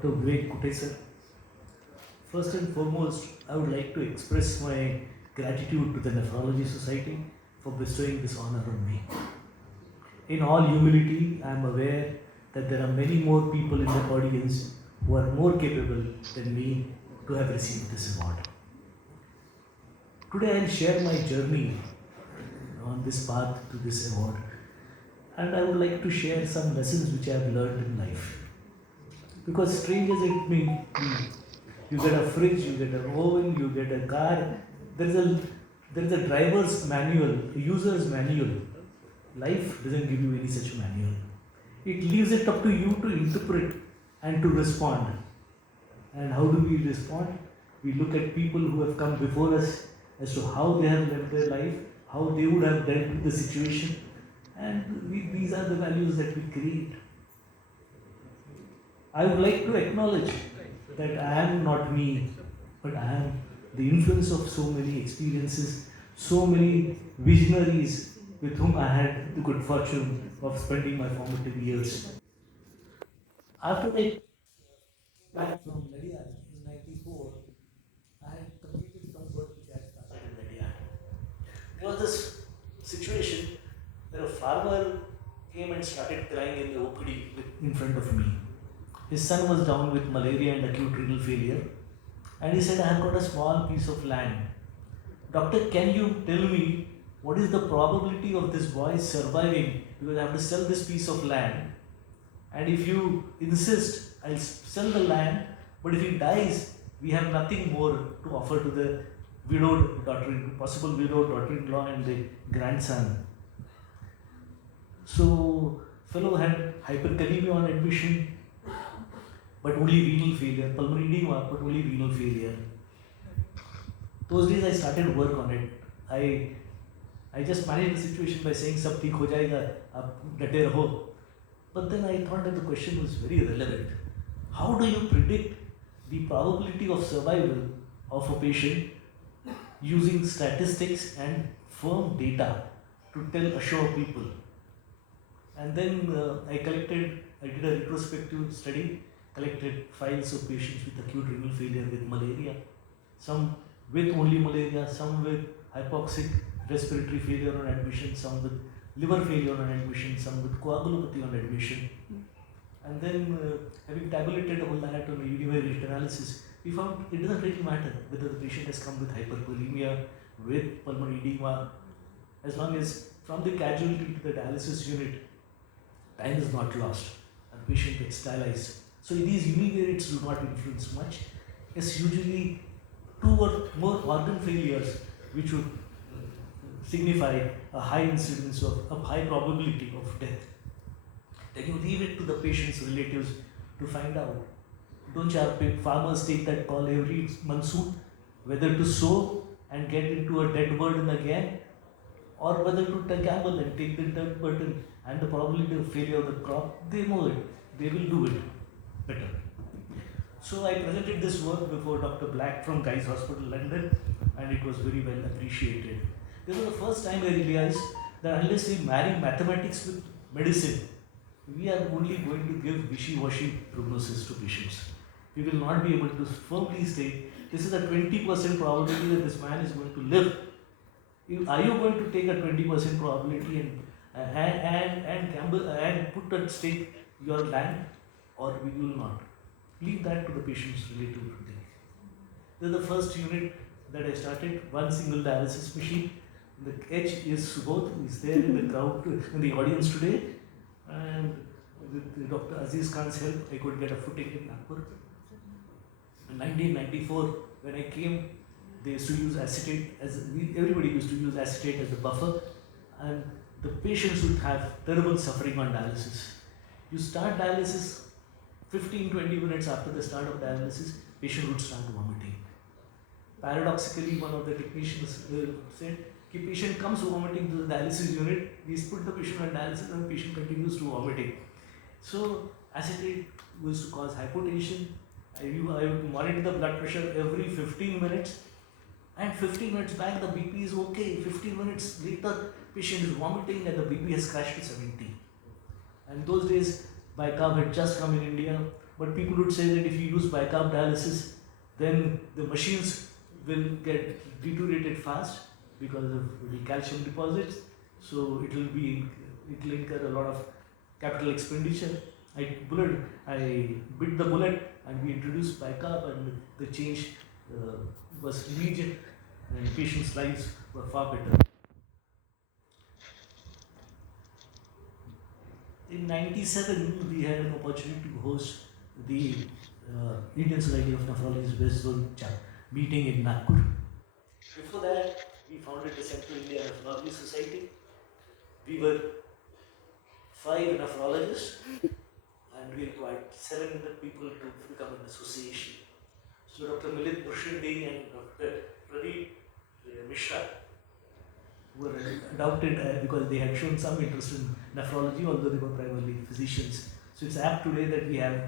Dr. Vivek Kutesar. First and foremost, I would like to express my gratitude to the Nephrology Society for bestowing this honor on me. In all humility, I am aware that there are many more people in the audience who are more capable than me to have received this award. Today I will share my journey on this path to this award, and I would like to share some lessons which I have learned in life. Because strange as it may be, you get a fridge, you get an oven, you get a car, there is a driver's manual, a user's manual. Life doesn't give you any such manual. It leaves it up to you to interpret and to respond. And how do we respond? We look at people who have come before us as to how they have lived their life, how they would have dealt with the situation, and these are the values that we create. I would like to acknowledge that I am not me, but I am the influence of so many experiences, so many visionaries with whom I had the good fortune of spending my formative years. After I came back from Lydia in '94, I had completed some work which I had started in Lydia. There was this situation where a farmer came and started crying in the OPD in front of me. His son was down with malaria and acute renal failure, and he said, I have got a small piece of land. Doctor, can you tell me what is the probability of this boy surviving? Because I have to sell this piece of land, and if you insist, I'll sell the land, but if he dies, we have nothing more to offer to the widowed daughter, possible widowed daughter-in-law and the grandson. So, fellow had hyperkalemia on admission, but only renal failure, pulmonary edema, but only renal failure. Those days I started work on it. I just managed the situation by saying, "Sab theek ho jayega, aap date raho." But then I thought that the question was very relevant. How do you predict the probability of survival of a patient using statistics and firm data to assure people? And then I did a retrospective study, collected files of patients with acute renal failure with malaria, some with only malaria, some with hypoxic respiratory failure on admission, some with liver failure on admission, some with coagulopathy on admission. And then having tabulated all that on a univariate analysis, we found it doesn't really matter whether the patient has come with hyperkalemia, with pulmonary edema, as long as from the casualty to the dialysis unit, time is not lost and patient gets dialyzed. So these univariates do not influence much. It's usually 2 or more organ failures which would signify a high incidence of a high probability of death. Then you leave it to the patient's relatives to find out. Don't farmers take that call every monsoon, whether to sow and get into a dead burden again, or whether to gamble and take the dead burden and the probability of failure of the crop? They know it. They will do it better. So I presented this work before Dr. Black from Guy's Hospital, London, and it was very well appreciated. This was the first time I realized that unless we marry mathematics with medicine, we are only going to give wishy-washy prognosis to patients. We will not be able to firmly state this is a 20% probability that this man is going to live. Are you going to take a 20% probability and gamble and put at stake your land, or we will not? Leave that to the patient's relative to think. This is the first unit that I started, one single dialysis machine. The edge is Subodh, who is there in the crowd, in the audience today, and with Dr. Aziz Khan's help, I could get a footing in Nagpur. In 1994, when I came, they used to use acetate everybody used to use acetate as a buffer, and the patients would have terrible suffering on dialysis. You start dialysis, 15-20 minutes after the start of dialysis, patient would start vomiting. Paradoxically, one of the technicians said, if patient comes vomiting to the dialysis unit, we put the patient on dialysis and the patient continues to vomiting. So acetate used to cause hypotension. I would monitor the blood pressure every 15 minutes, and 15 minutes back the BP is okay. 15 minutes later, patient is vomiting and the BP has crashed to 70. And those days, Bicarb had just come in India. But people would say that if you use bicarb dialysis, then the machines will get deteriorated fast because of the calcium deposits. So it will incur a lot of capital expenditure. I bit the bullet and we introduced bicarb, and the change was immediate and patients' lives were far better. In '97, we had an opportunity to host the Indian Society of Nephrology's West Zone meeting in Nagpur. Before that, we founded the Central India Nephrology Society. We were 5 nephrologists, and we required 700 people to become an association. So Dr. Milind Burshindi and Dr. Pradeep Mishra were adopted because they had shown some interest in nephrology, although they were primarily physicians. So it's apt today that we have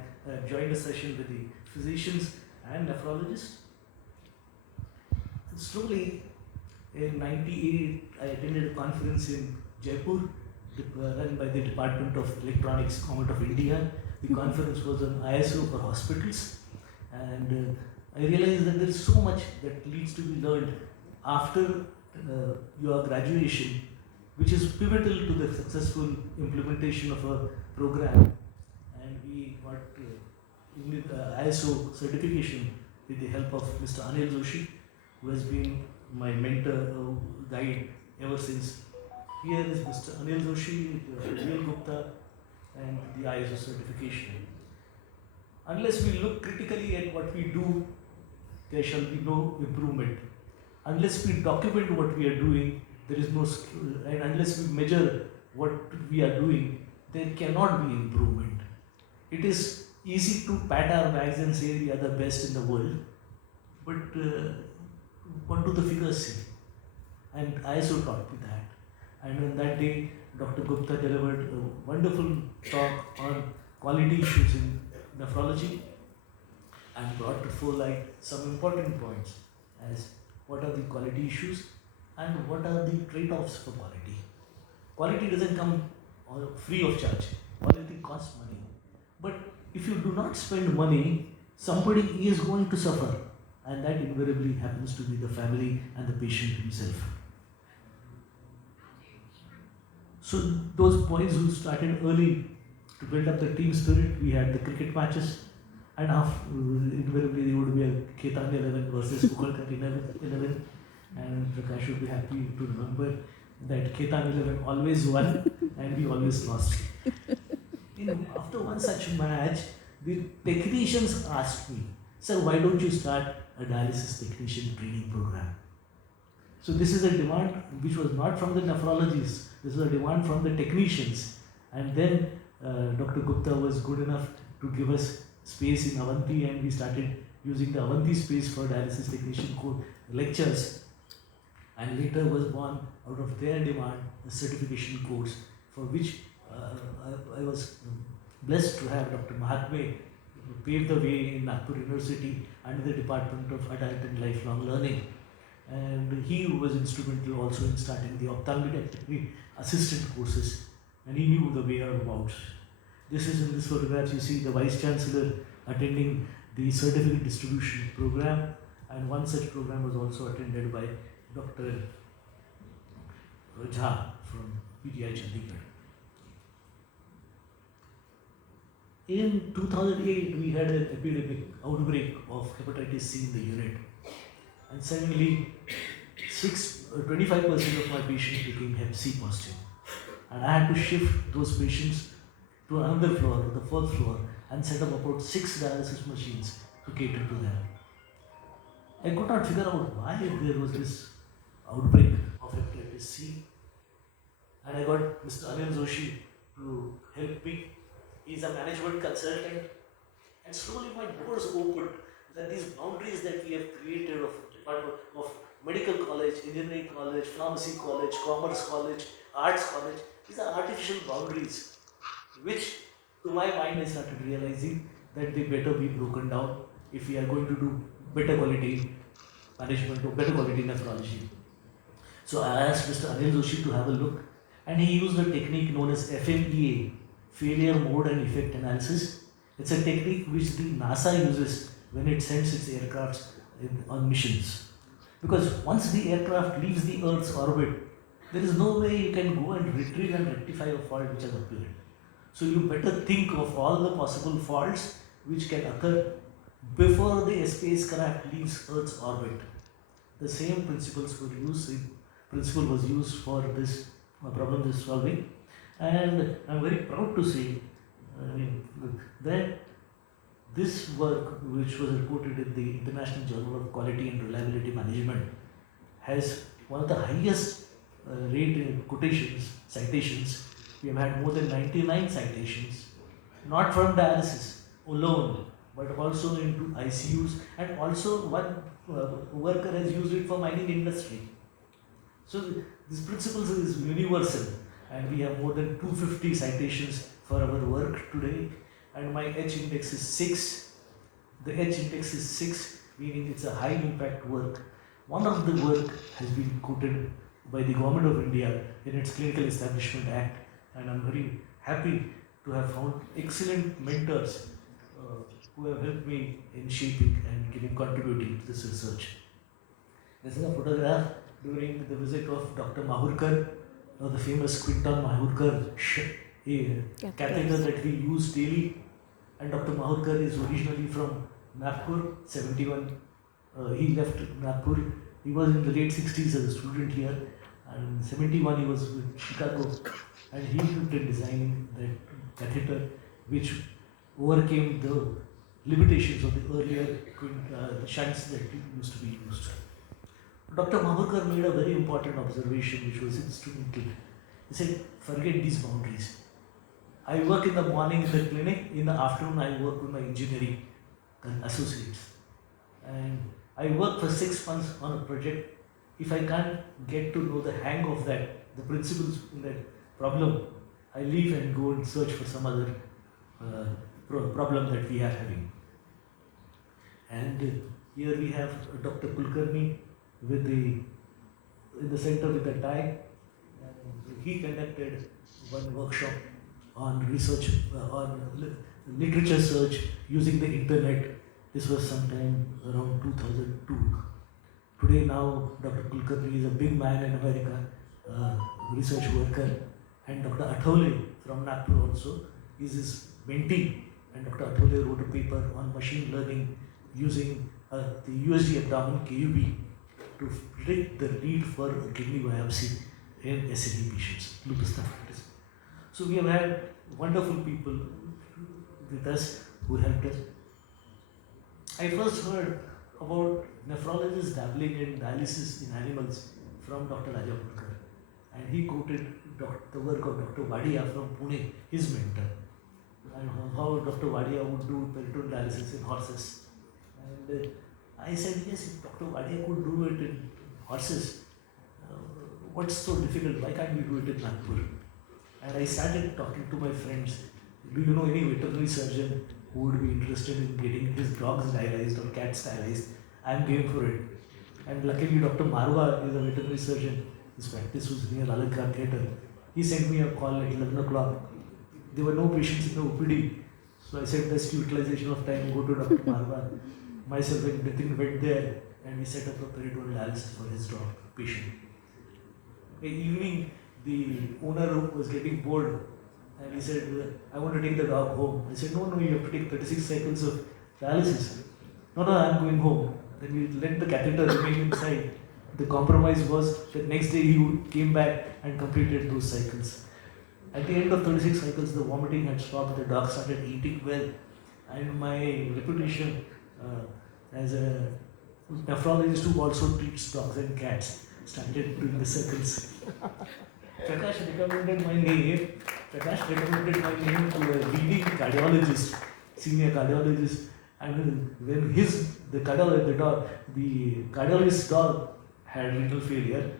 joined a session with the physicians and nephrologists. And slowly, in '98, I attended a conference in Jaipur run by the Department of Electronics, Government of India. The conference was on ISO for hospitals, and I realized that there is so much that needs to be learned after your graduation, which is pivotal to the successful implementation of a program. And we got ISO certification with the help of Mr. Anil Joshi, who has been my mentor, guide ever since. Here is Mr. Anil Joshi, Real Gupta, and the ISO certification. Unless we look critically at what we do, there shall be no improvement. Unless we document what we are doing, there is no, and unless we measure what we are doing, there cannot be improvement. It is easy to pat our bags and say we are the best in the world, but what do the figures say? And ISO taught me that. And on that day, Dr. Gupta delivered a wonderful talk on quality issues in nephrology and brought to forelight some important points as what are the quality issues and what are the trade-offs for quality. Quality doesn't come free of charge. Quality costs money. But if you do not spend money, somebody is going to suffer, and that invariably happens to be the family and the patient himself. So those boys who started early to build up the team spirit, we had the cricket matches, and invariably there would be a Ketan 11 versus Ookalkar 11, and Prakash would be happy to remember that Ketan 11 always won and we always lost. After one such match, the technicians asked me, "Sir, why don't you start a dialysis technician training program?" So this is a demand which was not from the nephrologists, this was a demand from the technicians. And then Dr. Gupta was good enough to give us space in Avanti, and we started using the Avanti space for dialysis technician lectures. And later was born out of their demand a certification course for which I was blessed to have Dr. Mahatme pave the way in Nagpur University under the Department of Adult and Lifelong Learning. And he was instrumental also in starting the ophthalmic assistant courses, and he knew the way about. This is in this photograph, you see the Vice Chancellor attending the certificate distribution program, and one such program was also attended by Dr. Jha from PGI Chandigarh. In 2008, we had an epidemic outbreak of hepatitis C in the unit, and suddenly 25% of my patients became Hep C positive, and I had to shift those patients to another floor, the 4th floor, and set up about 6 dialysis machines to cater to them. I could not figure out why there was this outbreak of hepatitis C, and I got Mr. Anil Joshi to help me. He's a management consultant, and slowly my doors opened that these boundaries that we have created of medical college, engineering college, pharmacy college, commerce college, arts college, these are artificial boundaries, which to my mind I started realizing that they better be broken down if we are going to do better quality management or better quality nephrology. So I asked Mr. Anil Joshi to have a look, and he used a technique known as FMEA, Failure Mode and Effect Analysis, It's a technique which the NASA uses when it sends its aircrafts on missions. Because once the aircraft leaves the Earth's orbit, there is no way you can go and retrieve and rectify a fault which has appeared. So you better think of all the possible faults which can occur before the spacecraft leaves Earth's orbit. The same principles were used. Principle was used for this problem this solving, and I'm very proud to say, that this work, which was reported in the International Journal of Quality and Reliability Management, has one of the highest rate quotations, citations. We have had more than 99 citations, not from dialysis alone, but also into ICUs, and also one worker has used it for mining industry. So this principle is universal, and we have more than 250 citations for our work today, and my H index is 6. The H index is 6, meaning it's a high impact work. One of the work has been quoted by the Government of India in its Clinical Establishment Act, and I'm very happy to have found excellent mentors who have helped me in shaping and contributing to this research. This is a photograph during the visit of Dr. Mahurkar, the famous Quinton Mahurkar catheter that we use daily. And Dr. Mahurkar is originally from Nagpur, 71. He left Nagpur. He was in the late 60s as a student here, and in 71 he was with Chicago, and he helped in designing that catheter which overcame the limitations of the earlier shunts that used to be used. Dr. Mahurkar made a very important observation which was instrumental. He said, forget these boundaries. I work in the morning in the clinic, in the afternoon I work with my engineering associates. And I work for 6 months on a project. If I can't get to know the hang of that, the principles in that problem, I leave and go and search for some other problem that we are having. And here we have Dr. Kulkarni with in the center with a tie. And he conducted one workshop on research, on literature search using the internet. This was sometime around 2002. Today now, Dr. Kulkarni is a big man in America, research worker, and Dr. Athole from Nagpur also is his mentee, and Dr. Athole wrote a paper on machine learning using the USG abdomen KUB to predict the need for a kidney biopsy in SLE patients, lupus nephritis. So we have had wonderful people with us who helped us. I first heard about nephrologists dabbling in dialysis in animals from Dr. Dhananjay Ookalkar, and he quoted the work of Dr. Wadia from Pune, his mentor, and how Dr. Wadia would do peritoneal dialysis in horses. And I said, yes, if Dr. Wadia could do it in horses, what's so difficult? Why can't we do it in Nagpur? And I started talking to my friends. Do you know any veterinary surgeon who would be interested in getting his dogs dialyzed or cats dialyzed? I'm game for it. And luckily, Dr. Marwa is a veterinary surgeon. His practice was near Alankar Theatre. He sent me a call at 11 o'clock. There were no patients in the OPD. So I said, best utilization of time, go to Dr. Marwa. Myself and Nitin went there, and we set up a peritoneal dialysis for his dog patient. In the evening, the owner was getting bored, and he said, I want to take the dog home. I said, no, you have to take 36 cycles of dialysis. No, I'm going home. Then we let the catheter remain inside. The compromise was that next day he came back and completed those cycles. At the end of 36 cycles, the vomiting had stopped, the dog started eating well, and my reputation as a nephrologist who also treats dogs and cats started doing the circles. Prakash recommended my name to a leading cardiologist, senior cardiologist, and when the cardiologist's dog had renal failure,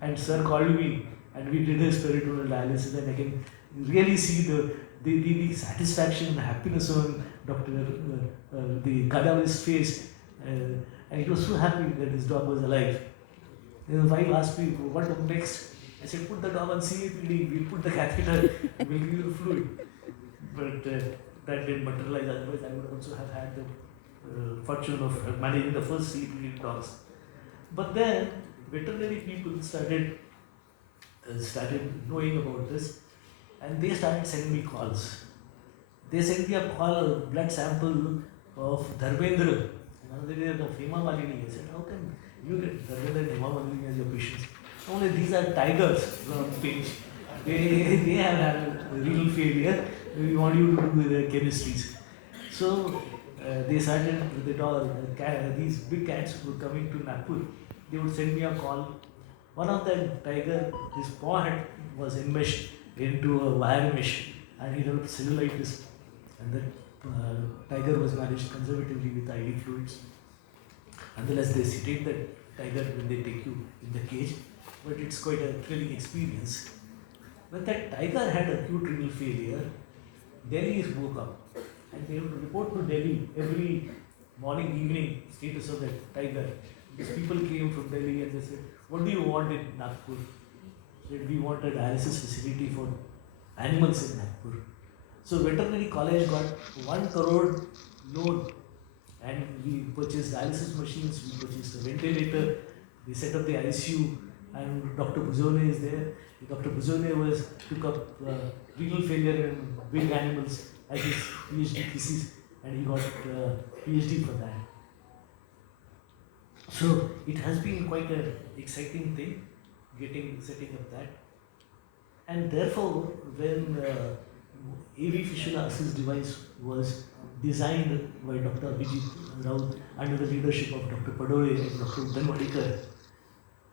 and sir called me, and we did his peritoneal dialysis, and I can really see the satisfaction and happiness on the cardiologist's face, and he was so happy that his dog was alive. His wife asked me, what next? I said, put the dog on CAPD, we'll put the catheter, we'll give you the fluid. But that didn't materialize, otherwise I would also have had the fortune of managing the first sleep-eating dogs. But then veterinary people started knowing about this, and they started sending me calls. They sent me a blood sample of Dharmendra. And they were the Hema Malini. I said, how can you get Dharmendra and Hema Malini as your patients? Only these are tigers from page. They have had renal failure. We want you to do their chemistries. So they started these big cats were coming to Nagpur. They would send me a call. One of the tiger, his paw was enmeshed into a wire mesh, and he developed cellulitis. And the tiger was managed conservatively with IV fluids. Unless they sedate the tiger when they take you in the cage, but it's quite a thrilling experience. When that tiger had acute renal failure, Delhi woke up and they would report to Delhi every morning, evening status of that tiger. These people came from Delhi and they said, what do you want in Nagpur? Said, we want a dialysis facility for animals in Nagpur. So veterinary college got 1 crore loan, and we purchased dialysis machines, we purchased a ventilator, we set up the ICU, and Dr. Buzone is there. Dr. Buzone took up renal failure in big animals as his PhD thesis, and he got PhD for that. So it has been quite an exciting thing, setting up that. And therefore, when AV fistula assist device was designed by Dr. Abhijit Raut under the leadership of Dr. Padole and Dr. Dhananjay,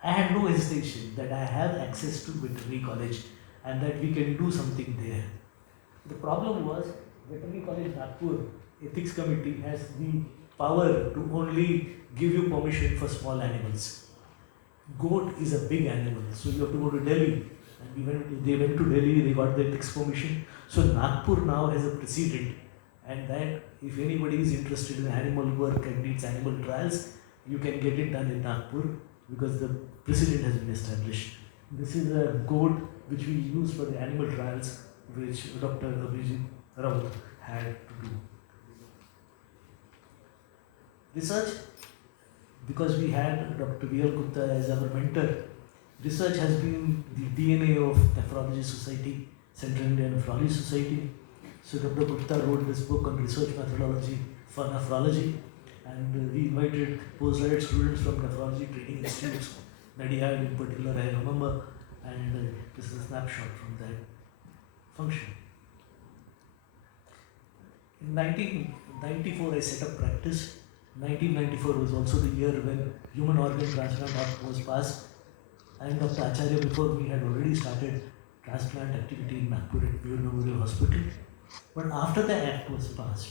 I had no hesitation that I have access to veterinary college and that we can do something there. The problem was veterinary college Nagpur ethics committee has the power to only give you permission for small animals. Goat is a big animal, so you have to go to Delhi. And they went to Delhi, they got the ethics permission. So Nagpur now has a precedent, and that if anybody is interested in animal work and needs animal trials, you can get it done in Nagpur because the precedent has been established. This is a goat which we use for the animal trials, which Dr. Abhijit Raut had to do. Research, because we had Dr. V.L. Gupta as our mentor, research has been the DNA of Nephrology Society, Central India Nephrology Society. So Dr. Gupta wrote this book on research methodology for nephrology, and we invited postgraduate students from Nephrology Training Institutes, Nadia in particular, I remember, and this is a snapshot from that function. In 1994, I set up practice. 1994 was also the year when Human Organ Transplant Act was passed, and Dr. Acharya before me had already started transplant activity in Nagpur at Pure Memorial Hospital. But after the act was passed,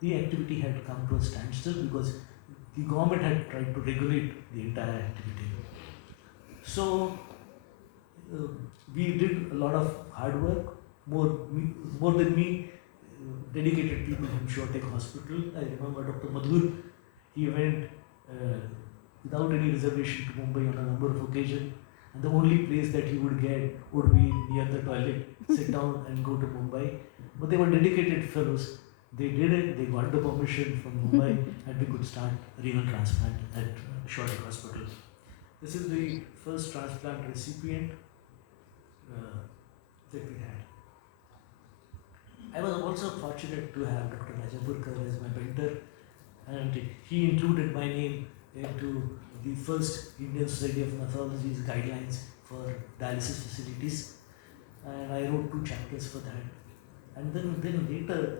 the activity had come to a standstill because the government had tried to regulate the entire activity. So we did a lot of hard work, more than me, dedicated people in Shotek Hospital. I remember Dr. Madhur, he went without any reservation to Mumbai on a number of occasions, and the only place that he would get would be near the toilet, sit down and go to Mumbai. But they were dedicated fellows. They did it, they got the permission from Mumbai, and we could start renal transplant at Shotek Hospital. This is the first transplant recipient that we had. I was also fortunate to have Dr. Rajapurkar as my mentor, and he included my name into the first Indian Society of Nephrology's guidelines for dialysis facilities, and I wrote 2 chapters for that. And then later,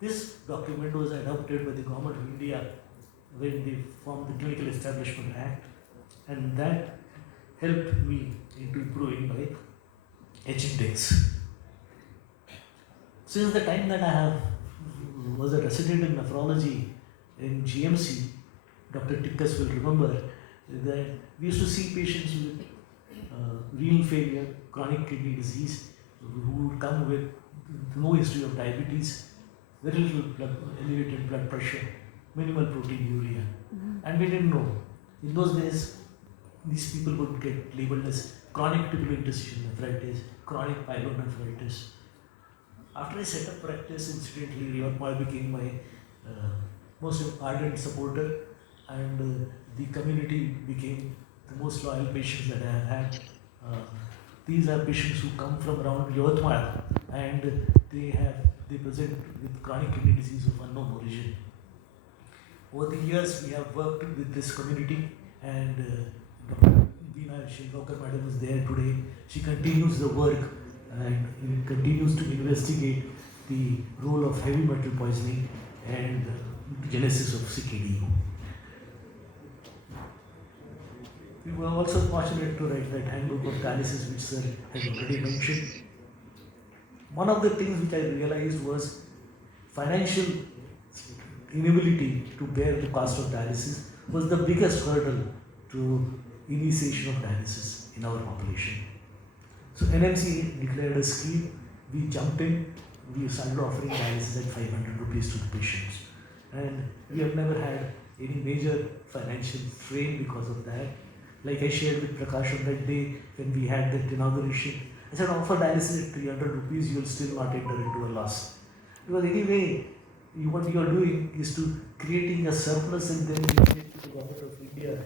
this document was adopted by the Government of India when they formed the Clinical Establishment Act, and that helped me into improving my H-index. Since the time that I was a resident in nephrology in GMC, Dr. Tikkas will remember that we used to see patients with renal failure, chronic kidney disease, who would come with no history of diabetes, very little elevated blood pressure, minimal proteinuria. And we didn't know. In those days, these people would get labeled as chronic tubular interstitial nephritis, chronic pyelonephritis. After I set up practice, incidentally, Yavatmal became my most ardent supporter, and the community became the most loyal patients that I have had. Uh, these are patients who come from around Yavatmal, and they present with chronic kidney disease of unknown origin. Over the years, we have worked with this community, and Dr. Dhananjay Ookalkar madam is there today. She continues the work and continues to investigate the role of heavy metal poisoning and genesis of CKD. We were also fortunate to write that handbook of dialysis, which sir has already mentioned. One of the things which I realized was financial inability to bear the cost of dialysis was the biggest hurdle to initiation of dialysis in our population. So NMC declared a scheme, we jumped in, we started offering dialysis at 500 rupees to the patients. And we have never had any major financial strain because of that. Like I shared with Prakash on that day when we had that inauguration, I said offer dialysis at 300 rupees, you will still not enter into a loss. Because anyway, what you are doing is to creating a surplus and then giving it to the government of India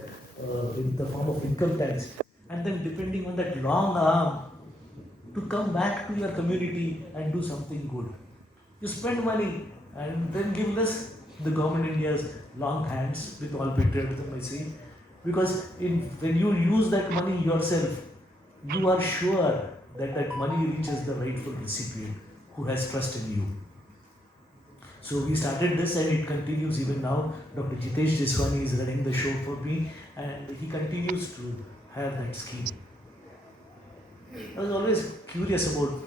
in the form of income tax, and then depending on that long arm to come back to your community and do something good. You spend money and then give less. The government India's long hands with all patriotism, I say, because when you use that money yourself, you are sure that that money reaches the rightful recipient who has trust in you. So we started this and it continues even now. Dr. Jitesh Jeswani is running the show for me and he continues to have that scheme. I was always curious about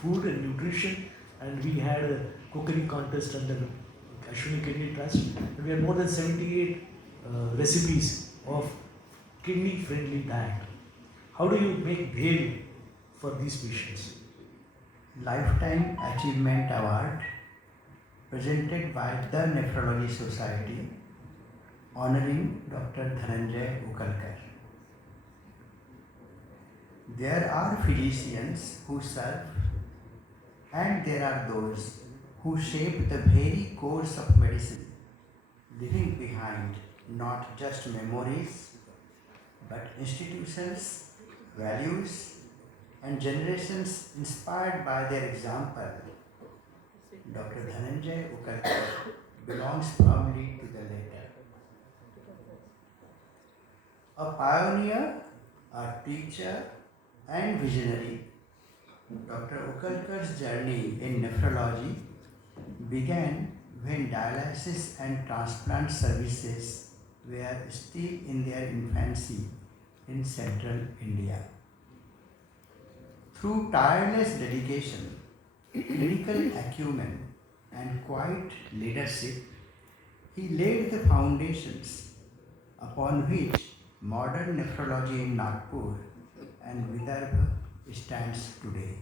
food and nutrition, and we had a cookery contest under Ashwini Kidney Trust, and we had more than 78 recipes of kidney-friendly diet. How do you make bail for these patients? Lifetime Achievement Award presented by the Nephrology Society honoring Dr. Dhananjay Ookalkar. There are physicians who serve and there are those who shape the very course of medicine, leaving behind not just memories but institutions, values, and generations inspired by their example. Dr. Dhananjay Ookalkar belongs firmly to the latter. A pioneer, a teacher, and visionary, Dr. Ookalkar's journey in nephrology began when dialysis and transplant services were still in their infancy in central India. Through tireless dedication, clinical acumen, and quiet leadership, he laid the foundations upon which modern nephrology in Nagpur and Vidarbha stands today.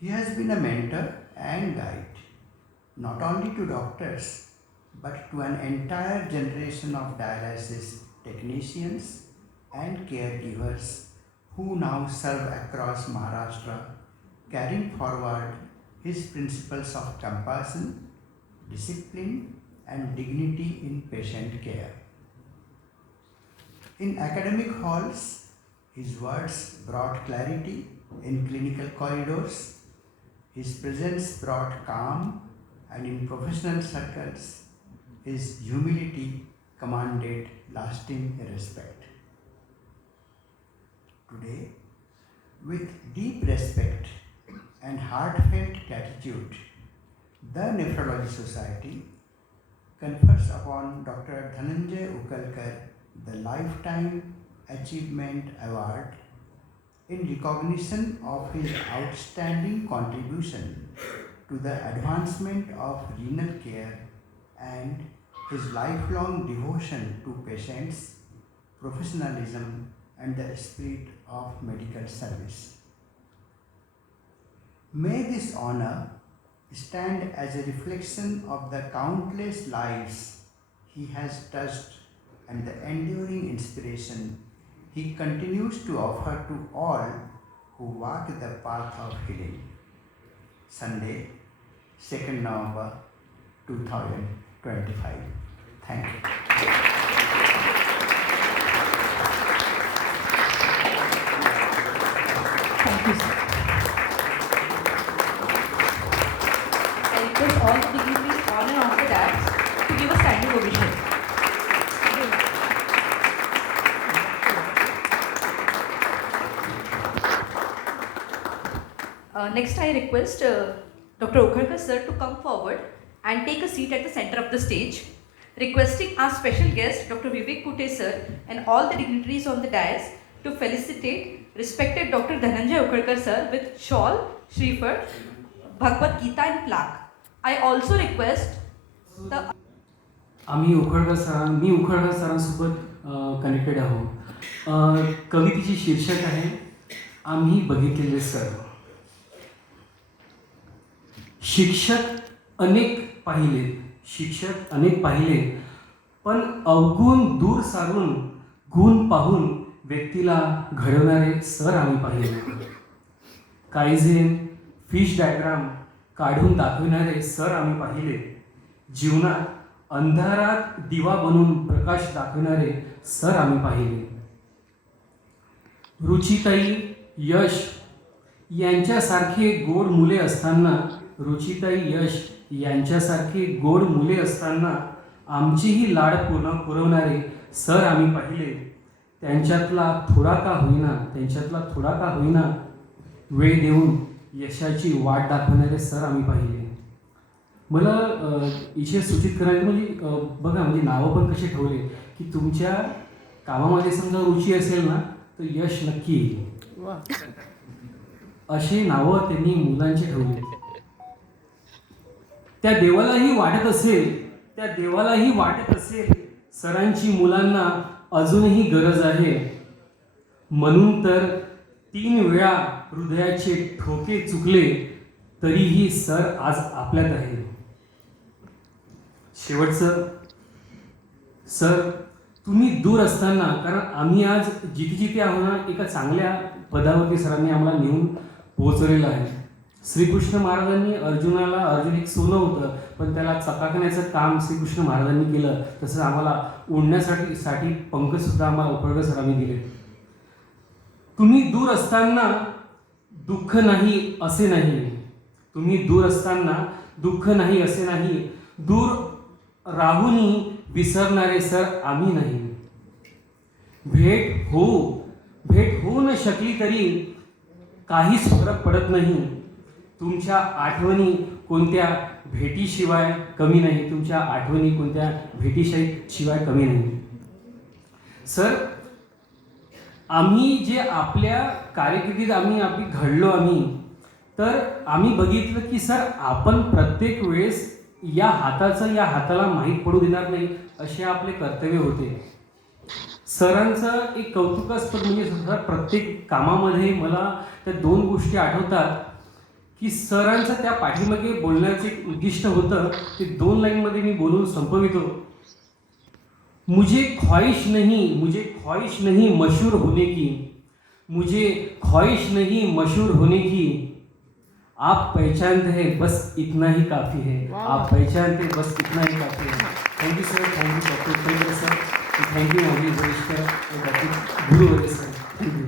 He has been a mentor and guide, not only to doctors, but to an entire generation of dialysis technicians and caregivers who now serve across Maharashtra, carrying forward his principles of compassion, discipline, and dignity in patient care. In academic halls, his words brought clarity in clinical corridors, his presence brought calm, and in professional circles, his humility commanded lasting respect. Today, with deep respect and heartfelt gratitude, the Nephrology Society confers upon Dr. Dhananjay Ookalkar the Lifetime Achievement Award in recognition of his outstanding contribution to the advancement of renal care and his lifelong devotion to patients, professionalism, and the spirit of medical service. May this honor stand as a reflection of the countless lives he has touched and the enduring inspiration he continues to offer to all who walk the path of healing. Sunday, 2nd November 2025. Thank you. Thank you, sir. I request all the dignitaries on and off the dais to give a standing ovation. Next, I request Dr. Ookalkar sir to come forward and take a seat at the center of the stage. Requesting our special guest, Dr. Vivek Kute sir, and all the dignitaries on the dais to felicitate respected Dr. Dhananjay Ookalkar sir with shawl, Shrifar, Bhagavad Gita and plaque. I also request the मी उखळकर सरांसोबत connected आहोत. कवितेची शीर्षक आहे आम्ही बघितलेले sir. शिक्षक अनेक पाहिले पण अवगुण दूर सारून गुण पाहून व्यक्तीला घडवणारे सर आम्ही पाहिले. कायझेन फिश डायग्राम काढून दाखविणारे सर आम्ही पाहिले. जीवनात अंधारात दिवा बनून प्रकाश दाखविणारे सर आम्ही पाहिले. रुचिताई, यश यांच्यासारखे गोड मुले असताना आमचीही लाड पुरवणारे सर आम्ही पाहिले. त्यांच्यातला थोडा का होईना वेळ देऊन यशाची वाट दाखवणारे सर आम्ही पाहिले. मला इथे सूचित करायचं म्हणजे बघा म्हणजे नावं पण कसे ठेवले की तुमच्या कामामध्ये समजा रुची असेल ना तर यश नक्की येईल. असे नावं त्यांनी मुलांचे ठेवले. त्या देवालाही वाटत असेल सरांची मुलांना अजूनही गरज आहे. म्हणून तर 3 वेळा हृदयाचे ठोके चुकले तरीही सर आज आपल्यात आहे. शेवटचं सर तुम्ही दूर असताना, कारण आम्ही आज जिथे आहोत ना एका चांगल्या पदावरती सरांनी आम्हाला नेऊन पोहोचवलेलं आहे. श्रीकृष्ण महाराजांनी अर्जुन एक सोनं होतं पण त्याला चकाकण्याचं काम श्रीकृष्ण महाराजांनी केलं. तसं आम्हाला उडण्यासाठी पंख सुद्धा आम्हाला ओळखकर सरांनी दिले. तुम्ही दूर असताना दुःख नाही असे नाही. दूर राहूनही विसरणारे सर आम्ही नाही. भेट होऊ न शकली तरी काहीच फरक पडत नाही. तुमच्या आठवणी कोणत्या भेटीशिवाय कमी नाही. सर आम्ही जे आपल्या कारकिर्दीत आपली घडलो तर आम्ही बघितलं की सर आपण प्रत्येक वेळेस या हाताला माहीत पडू देणार नाही असे आपले कर्तव्य होते. सरांचं एक कौतुकास्पद म्हणजे प्रत्येक कामामध्ये मला त्या 2 गोष्टी आठवतात की सरांचं त्या पाठीमागे बोलण्याचं एक उद्दिष्ट होतं. ते 2 लाईनमध्ये मी बोलून संपवितो. मुझे ख्वाहिश नहीं मशहूर होने की आप पहचानते हैं बस इतना ही काफ़ी है. Thank you sir. Thank you doctor Okalkar sir. Thank you माझे वरिष्ठ doctor Guru sir. Thank you.